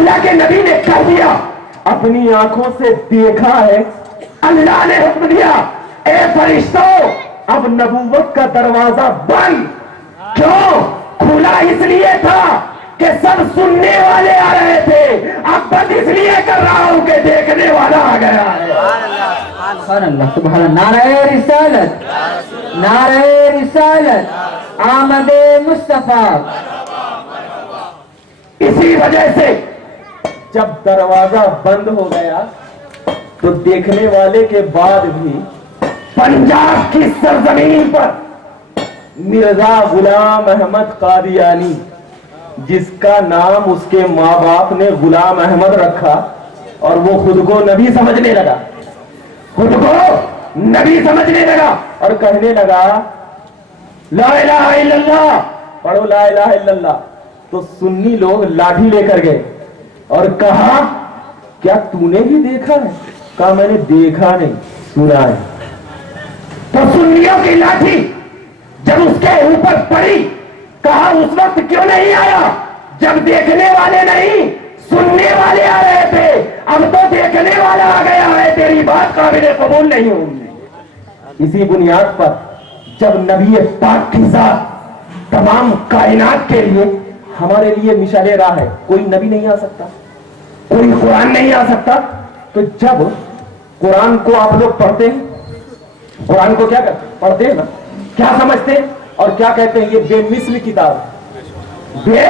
اللہ کے نبی نے کہہ دیا, اپنی آنکھوں سے دیکھا ہے. اللہ نے حکم دیا, اے فرشتوں اب نبوت کا دروازہ بند. کیوں کھلا؟ اس لیے تھا کہ سب سننے والے آ رہے تھے, اب بند اس لیے کر رہا ہوں کہ دیکھنے والا آ گیا ہے. سبحان اللہ, سبحان اللہ. نعرہ رسالت, نعرہ رسالت, آمد مصطفیٰ. اسی وجہ سے جب دروازہ بند ہو گیا تو دیکھنے والے کے بعد بھی پنجاب کی سرزمین پر مرزا غلام احمد قادیانی, جس کا نام اس کے ماں باپ نے غلام احمد رکھا, اور وہ خود کو نبی سمجھنے لگا, خود کو نبی سمجھنے لگا اور کہنے لگا لا الہ الا اللہ, پڑھو لا الہ الا اللہ. تو سنی لوگ لاٹھی لے کر گئے اور کہا کیا تو نے بھی دیکھا ہے؟ کہا میں نے دیکھا نہیں, سنا ہے. تو سنیوں کی لاٹھی جب اس کے اوپر پڑی, کہا اس وقت کیوں نہیں آیا جب دیکھنے والے نہیں سننے والے آ رہے تھے, اب تو دیکھنے والا آ گیا ہے, تیری بات قابل قبول نہیں ہوگی. اسی بنیاد پر جب نبی پاک کی ذات تمام کائنات کے لیے ہمارے لیے مشعل راہ ہے, کوئی نبی نہیں آ سکتا, کوئی قرآن نہیں آ سکتا, تو جب قرآن کو آپ لوگ پڑھتے ہیں, قرآن کو کیا پڑھتے ہیں نا, کیا سمجھتے ہیں اور کیا کہتے ہیں؟ یہ بے مثل کتاب ہے, بے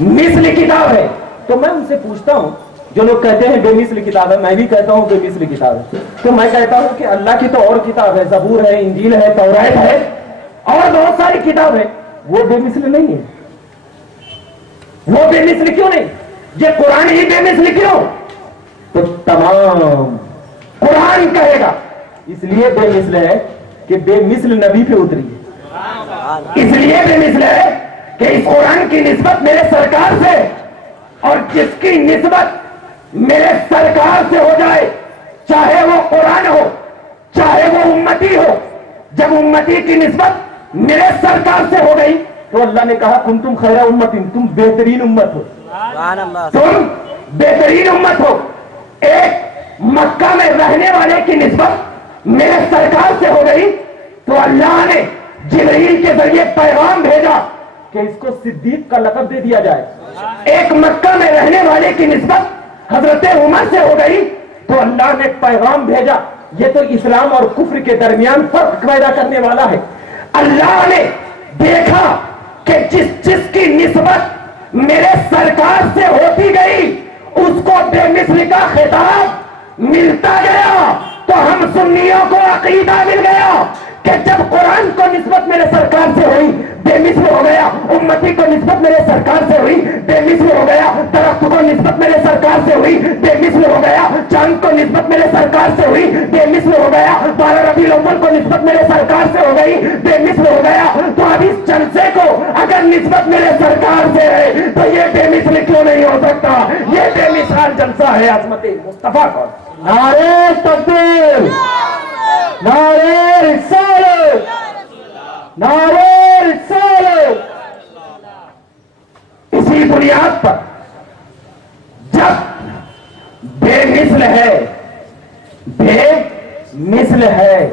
مثل کتاب ہے. تو میں ان سے پوچھتا ہوں, جو لوگ کہتے ہیں بے مثل کتاب ہے, میں بھی کہتا ہوں بے مثل کتاب ہے, تو میں کہتا ہوں کہ اللہ کی تو اور کتاب ہے, زبور ہے, انجیل ہے, توریت ہے, اور بہت ساری کتاب ہے, وہ بے مثل نہیں ہے. وہ بے مثل کیوں نہیں؟ یہ قرآن ہی بے مثل کیوں؟ تو تمام قرآن کہے گا اس لیے بے مثل ہے کہ بے مثل نبی پہ اتری ہے, اس لیے بے مثل ہے کہ اس قرآن کی نسبت میرے سرکار سے, اور جس کی نسبت میرے سرکار سے ہو جائے, چاہے وہ قرآن ہو چاہے وہ امتی ہو, جب امتی کی نسبت میرے سرکار سے ہو گئی تو اللہ نے کہا کنتم خیر امت, تم بہترین امت ہو, تم بہترین امت ہو. ایک مکہ میں رہنے والے کی نسبت میرے سرکار سے ہو گئی تو اللہ نے جبرائیل کے ذریعے پیغام بھیجا کہ اس کو صدیق کا لقب دے دیا جائے. ایک مکہ میں رہنے والے کی نسبت حضرت عمر سے ہو گئی تو اللہ نے پیغام بھیجا, یہ تو اسلام اور کفر کے درمیان فرق پیدا کرنے والا ہے. اللہ نے دیکھا کہ جس کی نسبت میرے سرکار سے ہوتی گئی اس کو بے مثل کا خطاب ملتا گیا, تو ہم سنیوں کو عقیدہ مل گیا کہ جب قرآن کو نسبت میرے سرکار سے ہوئی بے مثل ہو گیا, امتی کو نسبت میرے سرکار سے ہوئی بے مثل ہو گیا, درخت کو نسبت میرے سرکار سے ہوئی بے مثل ہو گیا, چاند کو نسبت میرے سرکار سے ہوئی بے مثل ہو گیا, 12 ربیع الاول کو نسبت میرے سرکار سے ہو گئی بے مثل ہو گیا. تو اب اس جلسے کو اگر نسبت میرے سرکار سے ہے تو یہ بے مثل کیوں نہیں ہو سکتا؟ یہ بے مثال جلسہ ہے عظمت مصطفیٰ کا. نعرہ تکبیر, نعرہ رسالت, نعرہ رسالت. اسی بنیاد پر جب بے مثل ہے, بے مثل ہے,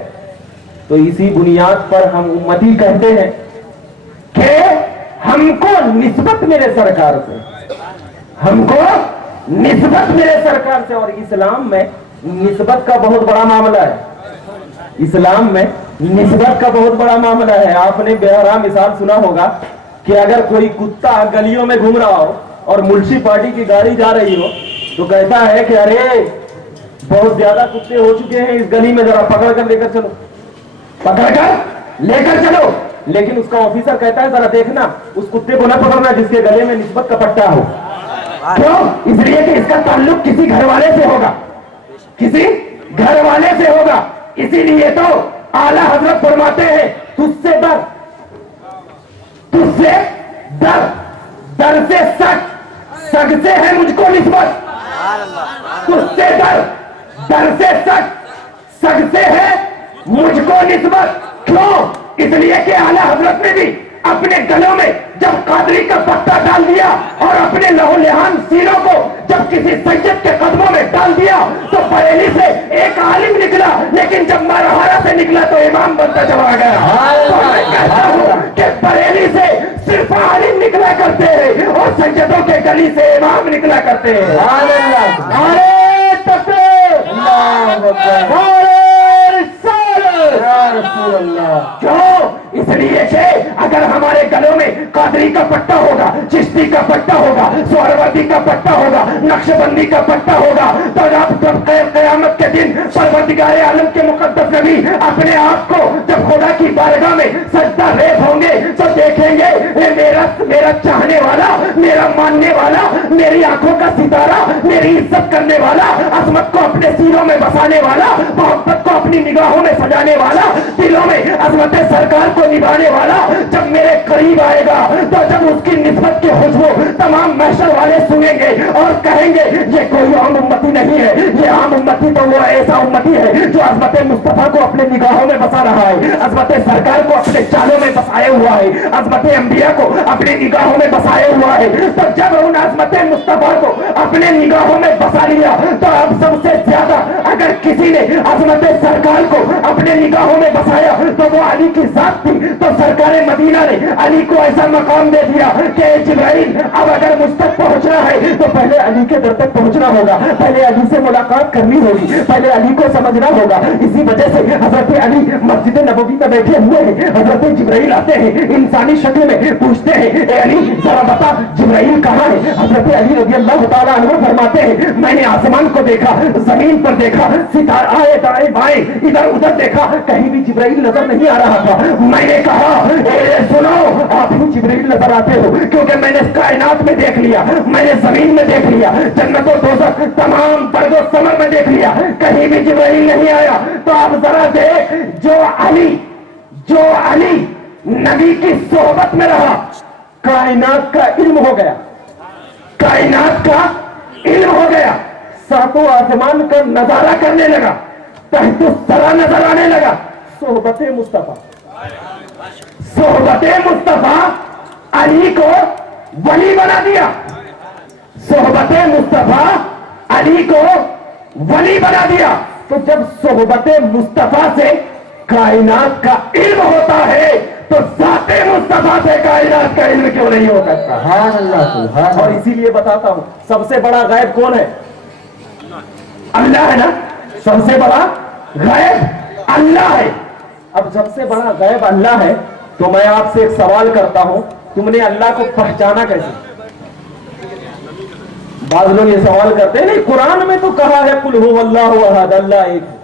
تو اسی بنیاد پر ہم امتی کہتے ہیں کہ ہم کو نسبت میرے سرکار سے, ہم کو نسبت میرے سرکار سے. اور اسلام میں نسبت کا بہت بڑا معاملہ ہے, اسلام میں نسبت کا بہت بڑا معاملہ ہے. آپ نے بہرا مثال سنا ہوگا کہ اگر کوئی کتا گلیوں میں گھوم رہا ہو اور منشی پارٹی کی گاڑی جا رہی ہو تو کہتا ہے کہ ارے بہت زیادہ کتے ہو چکے ہیں اس گلی میں, ذرا پکڑ کر لے کر چلو, پکڑ کر لے کر چلو. لیکن اس کا آفیسر کہتا ہے ذرا دیکھنا اس کتے کو نہ پکڑنا جس کے گلے میں نسبت کا پٹا ہو. کیوں؟ اس لیے کہ اس کا تعلق کسی گھر والے سے ہوگا, کسی گھر والے سے ہوگا. اسی لیے تو اعلیٰ حضرت فرماتے ہیں تجھ سے ڈر, تجھ سے ڈر, ڈر سے سگ, سگ سے ہے مجھ کو نسبت. تجھ سے ڈر, ڈر سے سگ, سگ سے ہے مجھ کو نسبت. کیوں؟ اس لیے کہ اعلیٰ حضرت نے بھی اپنے گلوں میں جب قادری کا پتا ڈال دیا اور اپنے لہو لہان سینوں کو جب کسی سید کے قدموں میں ڈال دیا تو بریلی سے ایک عالم نکلا، لیکن جب مرہارا سے نکلا تو امام بنتا چلا گیا۔ تو میں کہتا ہوں کہ بریلی سے صرف عالم نکلا کرتے ہیں اور سیدوں کے گلی سے امام نکلا کرتے ہیں۔ نعرہ تکبیر، نعرہ رسالت، یا رسول اللہ۔ کیوں؟ اس لیے کہ اگر ہمارے گلوں میں قادری کا پٹا ہوگا، چشتی کا پٹا ہوگا، سہروردی کا پٹا ہوگا، نقش بندی کا پٹا ہوگا، تو جب قیامت کے دن پروردگار عالم کے مقدس نبی اپنے آپ کو جب خدا کی بارگاہ میں سجدہ ریز ہوں گے تو دیکھیں گے میرا چاہنے والا، میرا ماننے والا، میری آنکھوں کا ستارہ، میری عزت کرنے والا، عظمت کو اپنے سینوں میں بسانے والا، محبت کو اپنی نگاہوں میں سجانے والا، دلوں میں عظمت سرکار کو نبھانے والا جب میرے قریب آئے گا تو جب اس کی نسبت کی خوشبو تمام محشر والے سنیں گے اور کہیں گے یہ کوئی عام امتی نہیں ہے، یہ عام امتی تو وہ ایسا امتی ہے جو عظمت مصطفیٰ کو اپنے نگاہوں میں بسا رہا ہے، عظمت سرکار کو اپنے چالوں میں بسائے ہوا ہے، عظمت انبیاء کو اپنی نگاہوں میں بسائے ہوا ہے۔ تو جب ان عظمت مصطفیٰ کو اپنے نگاہوں میں بسا لیا تو اب سب سے زیادہ اگر کسی نے عظمت سرکار کو اپنے نگاہوں میں بسایا تو وہ علی کی ذات تھی۔ تو سرکار مدینہ نے علی کو ایسا مقام دے دیا کہ جبرائیل اب اگر مجھ تک پہنچنا ہے تو پہلے علی کے در تک پہنچنا ہوگا، پہلے علی سے ملاقات کرنی ہوگی، پہلے علی کو سمجھنا ہوگا۔ اسی وجہ سے حضرت علی مسجد نبوی میں بیٹھے ہوئے ہیں، حضرت جبرائیل آتے ہیں انسانی شکل میں، پوچھتے ہیں اے علی ذرا بتا جبرائیل کہاں ہے؟ حضرت علی رضی اللہ تعالیٰ عنہ فرماتے ہیں میں نے آسمان کو دیکھا، زمین پر دیکھا، ستارے آئے دائیں بائیں ادھر ادھر دیکھا، کہیں بھی جبرائیل نظر نہیں آ رہا تھا۔ میں نے کہا اے سنو آپ ہی جبرائیل نظر آتے ہو، کیونکہ میں نے کائنات میں دیکھ لیا، میں نے زمین میں دیکھ لیا، جنت و دوزخ تمام برگ و ثمر میں دیکھ لیا، کہیں بھی جبرائیل نہیں آیا۔ تو آپ ذرا دیکھ جو علی نبی کی صحبت میں رہا کائنات کا علم ہو گیا، کائنات کا علم ہو گیا، ساتوں آسمان کا نظارہ کرنے لگا، تحت الثری نظر آنے لگا۔ صحبت مصطفیٰ، صحبت مصطفیٰ علی کو ولی بنا دیا، صحبت مصطفیٰ علی کو ولی بنا دیا۔ تو جب صحبت مصطفیٰ سے کائنات کا علم ہوتا ہے تو ذات مصطفیٰ سے کائنات کا علم کیوں نہیں ہو سکتا؟ سبحان اللہ، سبحان اللہ۔ اور اسی لیے بتاتا ہوں سب سے بڑا غیب کون ہے؟ اللہ ہے نا، سب سے بڑا غیب اللہ ہے۔ اب سب سے بڑا غیب اللہ ہے تو میں آپ سے ایک سوال کرتا ہوں، تم نے اللہ کو پہچانا کیسے؟ بعض لوگ یہ سوال کرتے ہیں نہیں قرآن میں تو کہا ہے قل هو اللہ احد، اللہ ایک ہے،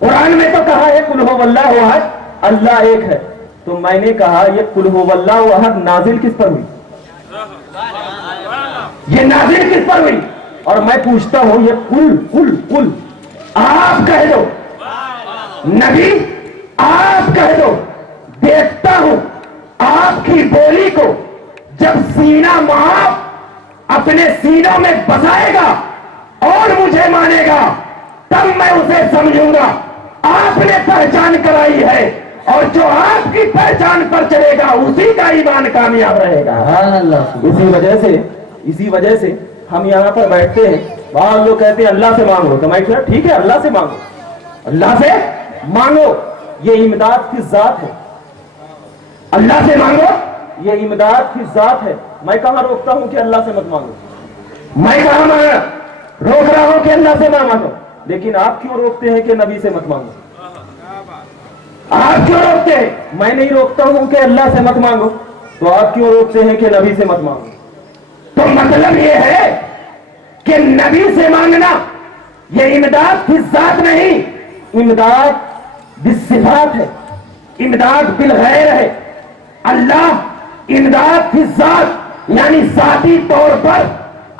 قرآن میں تو کہا ہے قل هو اللہ احد، اللہ ایک ہے۔ تو میں نے کہا یہ قل هو اللہ احد نازل کس پر ہوئی؟ یہ نازل کس پر ہوئی؟ اور میں پوچھتا ہوں یہ قل آپ کہہ دو، نبی آپ کہہ دو، دیکھتا ہوں آپ کی بولی کو جب سینہ معاف اپنے سینوں میں بسائے گا اور مجھے مانے گا تب میں اسے سمجھوں گا آپ نے پہچان کرائی ہے، اور جو آپ کی پہچان پر چلے گا اسی کا ایمان کامیاب رہے گا۔ سبحان اللہ۔ اسی وجہ سے ہم یہاں پر بیٹھتے ہیں، بعض لوگ کہتے ہیں اللہ سے مانگو، تو میں کہا ٹھیک ہے اللہ سے مانگو، اللہ سے مانگو، یہ امداد کی ذات ہے، اللہ سے مانگو یہ امداد کی ذات ہے۔ میں کہاں روکتا ہوں کہ اللہ سے مت مانگو، میں کہاں روک رہا ہوں کہ اللہ سے نہ مانگو، لیکن آپ کیوں روکتے ہیں کہ نبی سے مت مانگو؟ آپ کیوں روکتے ہیں؟ میں نہیں روکتا ہوں کہ اللہ سے مت مانگو، تو آپ کیوں روکتے ہیں کہ نبی سے مت مانگو؟ تو مطلب یہ ہے کہ نبی سے مانگنا یہ امداد کی ذات نہیں، امداد بالصفات ہے، امداد بالغیر ہے۔ اللہ امداد کی ذات یعنی ذاتی طور پر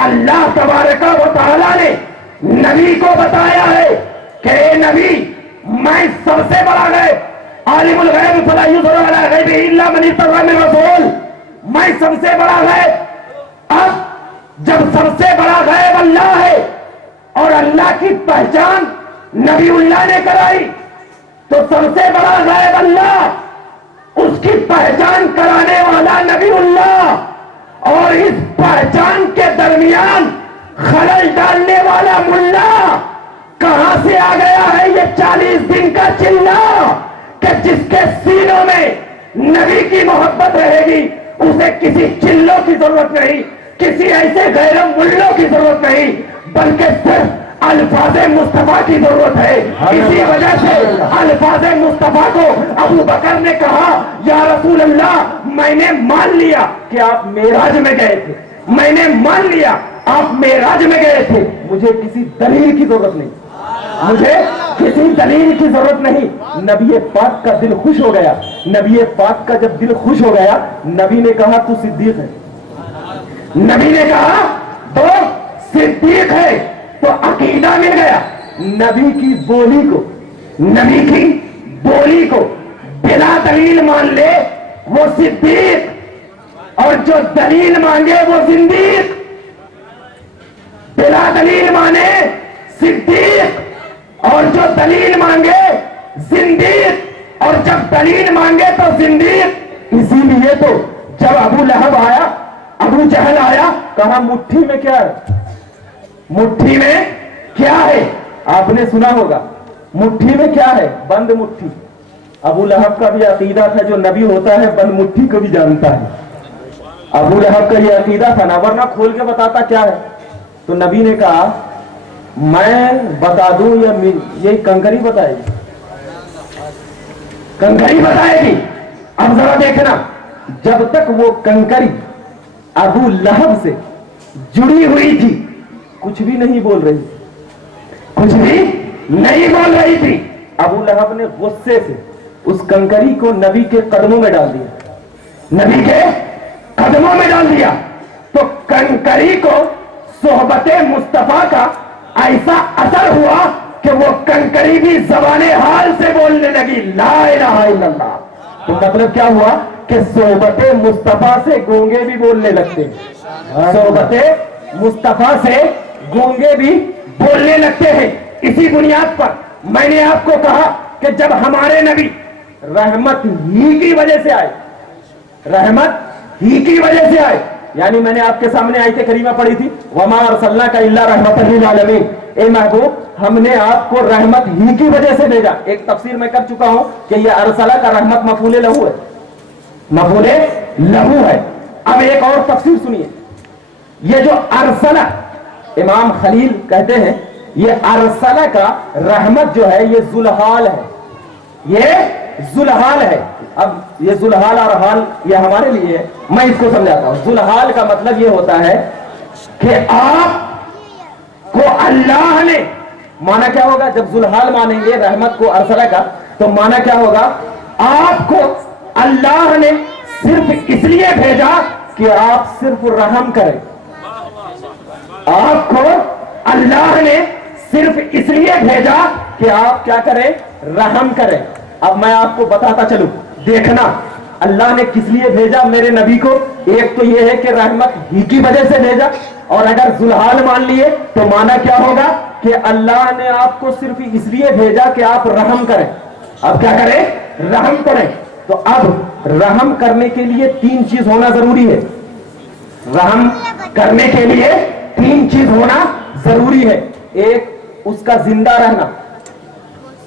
اللہ تبارک و تعالیٰ نے نبی کو بتایا ہے کہ اے نبی میں سب سے بڑا غیب عالم الغیب فلا یظہر علی غیبہ الا من ارتضی من رسول، میں سب سے بڑا غیب۔ اب جب سب سے بڑا غیب اللہ ہے اور اللہ کی پہچان نبی اللہ نے کرائی تو سب سے بڑا غیب اللہ، اس کی پہچان کرانے والا نبی اللہ، اور اس پہچان کے درمیان خلل ڈالنے والا ملا کہاں سے آ گیا ہے یہ 40 دن کا چلہ کہ جس کے سینوں میں نبی کی محبت رہے گی اسے کسی چلوں کی ضرورت نہیں، کسی ایسے غیر ملوں کی ضرورت نہیں، بلکہ صرف الفاظ مصطفیٰ کی ضرورت ہے۔ اسی وجہ سے الفاظ مصطفیٰ کو ابو بکر نے کہا یا رسول اللہ میں نے مان لیا کہ آپ معراج میں گئے تھے، میں نے مان لیا آپ معراج میں گئے تھے، مجھے کسی دلیل کی ضرورت نہیں، مجھے کسی دلیل کی ضرورت نہیں۔ نبی پاک کا دل خوش ہو گیا، نبی پاک کا جب دل خوش ہو گیا نبی نے کہا تو صدیق ہے، نبی نے کہا تو صدیق ہے، تو عقیدہ مل گیا۔ نبی کی بولی کو، نبی کی بولی کو بلا دلیل مان لے وہ صدیق، اور جو دلیل مانگے وہ زندیق۔ بلا دلیل مانے صدیق، اور جو دلیل مانگے زندیق، اور جب دلیل مانگے تو زندیق۔ اسی لیے تو جب ابو لہب آیا، ابو جہل آیا، کہا مٹھی میں کیا ہے، مٹھی میں کیا ہے؟ آپ نے سنا ہوگا مٹھی میں کیا ہے، بند مٹھی۔ ابو لہب کا بھی عقیدہ تھا جو نبی ہوتا ہے بند مٹھی کو بھی جانتا ہے، ابو لہب کا یہ عقیدہ تھا نا، ورنہ کھول کے بتاتا کیا ہے۔ تو نبی نے کہا میں بتا دوں یا یہی کنکری بتائے گی، کنکری بتائے گی۔ اب ذرا دیکھنا، جب تک وہ کنکری ابو لہب سے جڑی ہوئی تھی کچھ بھی نہیں بول رہی، کچھ بھی نہیں بول رہی تھی، ابو لہب نے غصے سے اس کنکری کو نبی کے قدموں میں ڈال دیا، نبی کے قدموں میں ڈال دیا۔ تو کنکری کو صحبت مصطفیٰ کا ایسا اثر ہوا کہ وہ کنکری بھی زبان حال سے بولنے لگی لا الہ الا اللہ۔ تو مطلب کیا ہوا کہ صحبت مصطفیٰ سے گونگے بھی بولنے لگتے ہیں، صحبت مصطفیٰ سے گونگے بھی بولنے لگتے ہیں۔ اسی بنیاد پر میں نے آپ کو کہا کہ جب ہمارے نبی رحمت ہی کی وجہ سے آئے، رحمت ہی کی وجہ سے آئے، یعنی میں نے آپ کے سامنے آیت کریمہ پڑھی تھی وما ارسلناک الا رحمۃ للعالمین، اے محبوب ہم نے آپ کو رحمت ہی کی وجہ سے بھیجا۔ ایک تفسیر میں کر چکا ہوں کہ یہ ارسلہ کا رحمت مفعول لہو ہے، مفعول لہو ہے۔ اب ایک اور تفسیر سنیے، یہ جو ارسلہ امام خلیل کہتے ہیں یہ ارسلہ کا رحمت جو ہے یہ ذوالحال ہے، یہ ذوالحال ہے۔ اب یہ ذوالحال اور حال یہ ہمارے لیے ہے، میں اس کو سمجھاتا ہوں۔ ذوالحال کا مطلب یہ ہوتا ہے کہ آپ کو اللہ نے، مانا کیا ہوگا جب ذوالحال مانیں گے رحمت کو ارسلہ کا، تو مانا کیا ہوگا آپ کو اللہ نے صرف اس لیے بھیجا کہ آپ صرف رحم کریں، آپ کو اللہ نے صرف اس لیے بھیجا کہ آپ کیا کریں، رحم کریں۔ اب میں آپ کو بتاتا چلوں، دیکھنا اللہ نے کس لیے بھیجا میرے نبی کو، ایک تو یہ ہے کہ رحمت ہی کی وجہ سے بھیجا، اور اگر ذوالحال مان لیے تو مانا کیا ہوگا کہ اللہ نے آپ کو صرف اس لیے بھیجا کہ آپ رحم کریں۔ اب کیا کریں، رحم کریں۔ تو اب رحم کرنے کے لیے تین چیز ہونا ضروری ہے، رحم کرنے کے لیے تین چیز ہونا ضروری ہے۔ ایک اس کا زندہ رہنا،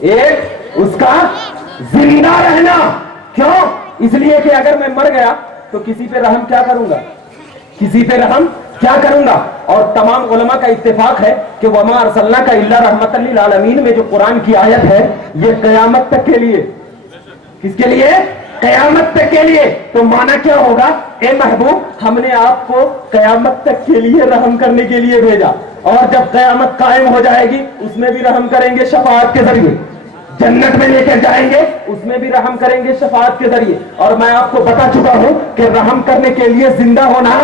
ایک اس کا زندہ رہنا۔ کیوں؟ اس لیے کہ اگر میں مر گیا تو کسی پہ رحم کیا کروں گا، کسی پہ رحم کیا کروں گا۔ اور تمام علماء کا اتفاق ہے کہ وما ارسلناک الا رحمۃ للعالمین میں جو قرآن کی آیت ہے یہ قیامت تک کے لیے، کس کے لیے، قیامت تک کے لیے۔ تو مانا کیا ہوگا، اے محبوب ہم نے آپ کو قیامت تک کے لیے رحم کرنے کے لیے بھیجا، اور جب قیامت قائم ہو جائے گی اس میں بھی رحم کریں گے شفاعت کے ذریعے، جنت میں لے کر جائیں گے اس میں بھی رحم کریں گے شفاعت کے ذریعے۔ اور میں آپ کو بتا چکا ہوں کہ رحم کرنے کے لیے زندہ ہونا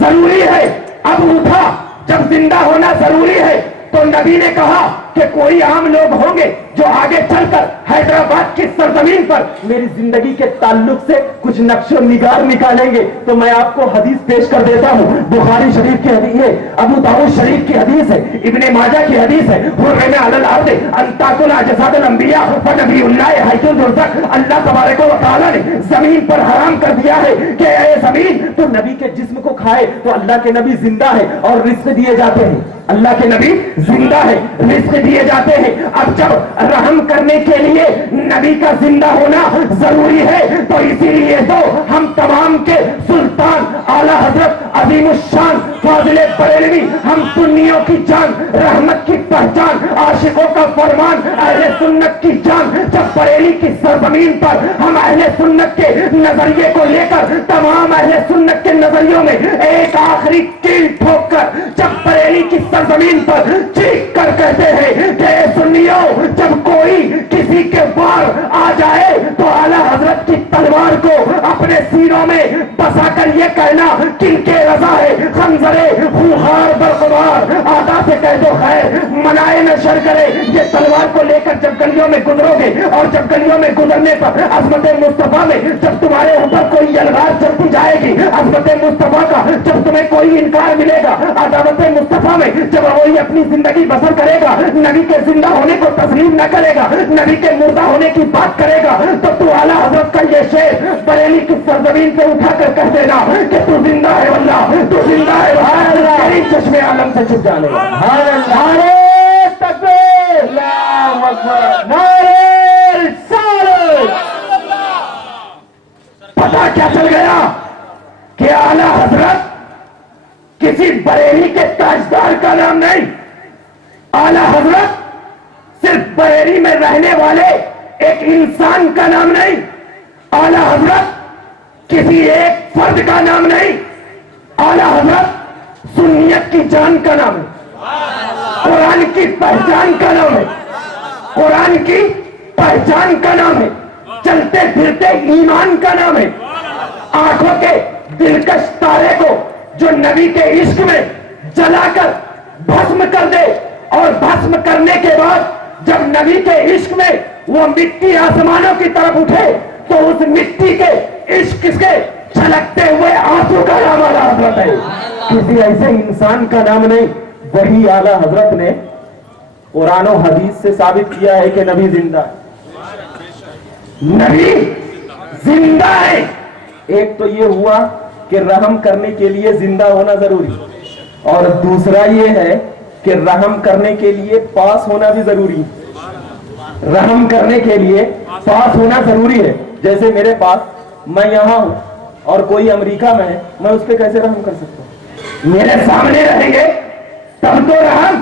ضروری ہے۔ اب اٹھا، جب زندہ ہونا ضروری ہے تو نبی نے کہا کہ کوئی عام لوگ ہوں گے جو آگے چل کر حیدرآباد کی سرزمین پر میری زندگی کے تعلق سے کچھ نقش و نگار نکالیں گے تو میں آپ کو حدیث پیش کر دیتا ہوں. بخاری شریف کی حدیث ہے, ابو داؤد شریف کی حدیث ہے, ابن ماجہ کی حدیث ہے. حرم علی الارض ان تاکل اجساد الانبیاء فنبی اللہ حی الرزق. اللہ تبارک و تعالی نے زمین پر حرام کر دیا ہے کہ اے زمین تو نبی کے جسم کو کھائے, تو اللہ کے نبی زندہ ہے اور رزق دیے جاتے ہیں. اللہ کے نبی زندہ ہے, رزق دیے جاتے ہیں. اب جب رحم کرنے کے لیے نبی کا زندہ ہونا ضروری ہے تو اسی لیے تو ہم تمام کے سلطان اعلی حضرت عظیم الشان فاضل بریلوی, ہم سنیوں کی جان, رحمت کی پہچان, عاشقوں کا فرمان, اہل سنت کی جان, جب بریلی کی سرزمین پر ہم اہل سنت کے نظریے کو لے کر تمام اہل سنت کے نظریوں میں ایک آخری کیل ٹھوک کر جب بریلی کی سرزمین پر چیخ کر کہتے ہیں کہ اے سنیوں, جب کوئی کسی کے وار آ جائے تو اعلیٰ حضرت کی تلوار کو اپنے سینوں میں بسا کر یہ کہنا کن کے رضا ہے, خنجرے خوخار برقرار آدھا سے کہہ دو خیر منائے نہ شر کرے. یہ تلوار کو لے کر جب گلیوں میں گزرو گے اور جب گلیوں میں گزرنے پر عظمت مصطفیٰ میں جب تمہارے اوپر کوئی یلغار چلتی جائے گی, عظمت مصطفیٰ کا جب تمہیں کوئی انکار ملے گا, عداوت مصطفیٰ میں جب وہی اپنی زندگی بسر کرے گا, نبی کے زندہ ہونے کو تسلیم نہ کرے گا, نبی کے مردہ ہونے کی بات کرے گا, تو اعلیٰ حضرت کا یہ شعر بریلی کی سرزمین سے اٹھا کر کہہ دینا کہ تو زندہ ہے واللہ, تو زندہ ہے واللہ, چشمے عالم سے چھپ جانے گا. نعرے تکبیر, اللہ اکبر, نعرے رسالت. پتا کیا چل گیا کہ اعلیٰ حضرت کسی بریلی کے تاجدار کا نام نہیں, اعلیٰ حضرت صرف بریلی میں رہنے والے ایک انسان کا نام نہیں, اعلیٰ حضرت کسی ایک فرد کا نام نہیں, اعلیٰ حضرت سنیت کی جان کا نام ہے, قرآن کی پہچان کا نام ہے, قرآن کی پہچان کا نام ہے, چلتے پھرتے ایمان کا نام ہے. آنکھوں کے دلکش تارے کو جو نبی کے عشق میں جلا کر بھسم کر دے اور بھسم کرنے کے بعد جب نبی کے عشق میں وہ مٹی آسمانوں کی طرف اٹھے تو اس مٹی کے عشق کے چھلکتے ہوئے آنسو کا نام اعلیٰ حضرت ہے, کسی ایسے انسان کا نام نہیں. وہی اعلیٰ حضرت نے قرآن و حدیث سے ثابت کیا ہے کہ نبی زندہ ہے, نبی زندہ ہے. ایک تو یہ ہوا کہ رحم کرنے کے لیے زندہ ہونا ضروری, اور دوسرا یہ ہے کہ رحم کرنے کے لیے پاس ہونا بھی ضروری ہے. رحم کرنے کے لیے پاس ہونا ضروری ہے. جیسے میرے پاس میں یہاں ہوں اور کوئی امریکہ میں ہے, میں اس پہ کیسے رحم کر سکتا ہوں؟ میرے سامنے رہیں گے تب تو رحم,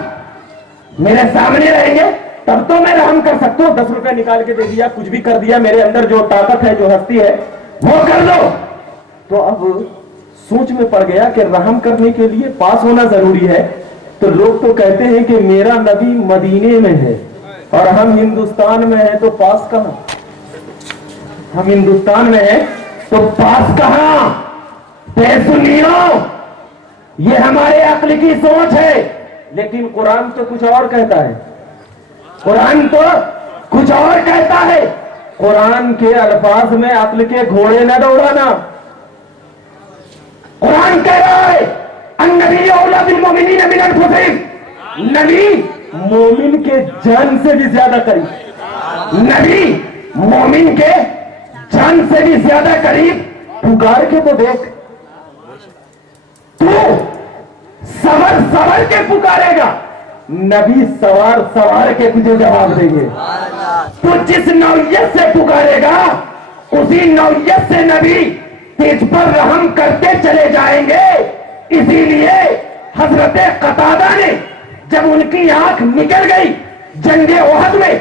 میرے سامنے رہیں گے تب تو میں رحم کر سکتا ہوں. 10 روپے نکال کے دے دیا, کچھ بھی کر دیا, میرے اندر جو طاقت ہے جو ہستی ہے وہ کر دو. تو اب سوچ میں پڑ گیا کہ رحم کرنے کے لیے پاس ہونا ضروری ہے, تو لوگ تو کہتے ہیں کہ میرا نبی مدینے میں ہے اور ہم ہندوستان میں ہیں, تو پاس کہاں؟ ہم ہندوستان میں ہیں تو پاس کہاں؟ بے سنیوں, یہ ہمارے عقل کی سوچ ہے, لیکن قرآن تو کچھ اور کہتا ہے. قرآن تو کچھ اور کہتا ہے. قرآن کے الفاظ میں عقل کے گھوڑے نہ دوڑانا. قرآن کہہ رہا ہے النبی اولی بالمؤمنین من انفسہم, نبی مومن کے جان سے بھی زیادہ قریب, نبی مومن کے جان سے بھی زیادہ قریب. پکار کے تو دیکھ, تو سور سور کے پکارے گا, نبی سوار سوار کے تجھے جواب دیں گے. تو جس نوعیت سے پکارے گا اسی نوعیت سے نبی تجھ پر رحم کرتے چلے جائیں گے. اسی لیے حضرت قتادہ نے جب ان کی آنکھ نکل گئی جنگ احد میں,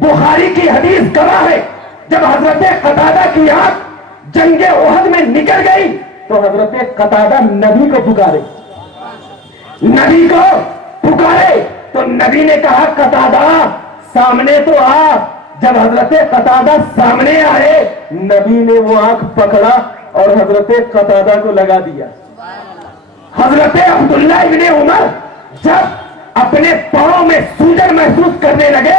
بخاری کی حدیث گواہ ہے, جب حضرت قتادہ کی آنکھ جنگ احد میں نکل گئی تو حضرت قتادہ نبی کو پکارے, نبی کو پکارے. تو نبی نے کہا قتادہ سامنے تو آ. جب حضرت قتادہ سامنے آئے, نبی نے وہ آنکھ پکڑا اور حضرت قتادہ کو لگا دیا. حضرت عبداللہ ابن عمر جب اپنے پاؤں میں سوجن محسوس کرنے لگے,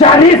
40